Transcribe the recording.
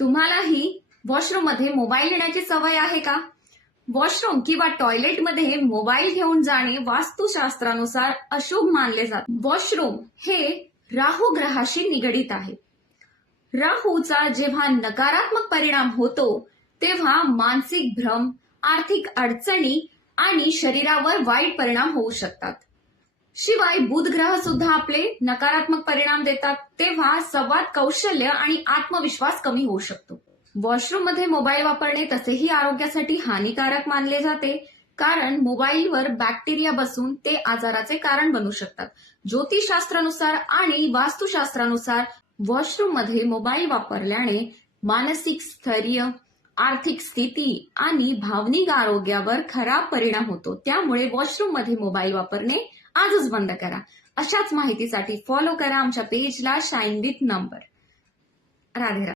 तुम्हालाही वॉशरूम मध्ये मोबाईल नेण्याची सवय आहे का? वॉशरूम किंवा टॉयलेटमध्ये मोबाईल घेऊन जाणे वास्तुशास्त्रानुसार अशुभ मानले जाते. वॉशरूम हे राहू ग्रहाशी निगडीत आहे. राहूचा जेव्हा नकारात्मक परिणाम होतो तेव्हा मानसिक भ्रम, आर्थिक अडचणी आणि शरीरावर वाईट परिणाम होऊ शकतात. शिवाय बुध ग्रह सुद्धा आपले नकारात्मक परिणाम देतात, तेव्हा संवाद कौशल्य आणि आत्मविश्वास कमी होऊ शकतो. वॉशरूम मध्ये मोबाईल वापरणे तसेही आरोग्यासाठी हानिकारक मानले जाते, कारण मोबाईलवर बॅक्टेरिया बसून ते आजाराचे कारण बनू शकतात. ज्योतिषशास्त्रानुसार आणि वास्तुशास्त्रानुसार वॉशरूम मध्ये मोबाईल वापरल्याने मानसिक स्थैर्य, आर्थिक स्थिती आणि भावनिक आरोग्यावर खराब परिणाम होतो. त्यामुळे वॉशरूम मध्ये मोबाईल वापरणे आजच बंद करा. अशाच माहितीसाठी फॉलो करा आमच्या पेजला shine with number. Radhe Radhe.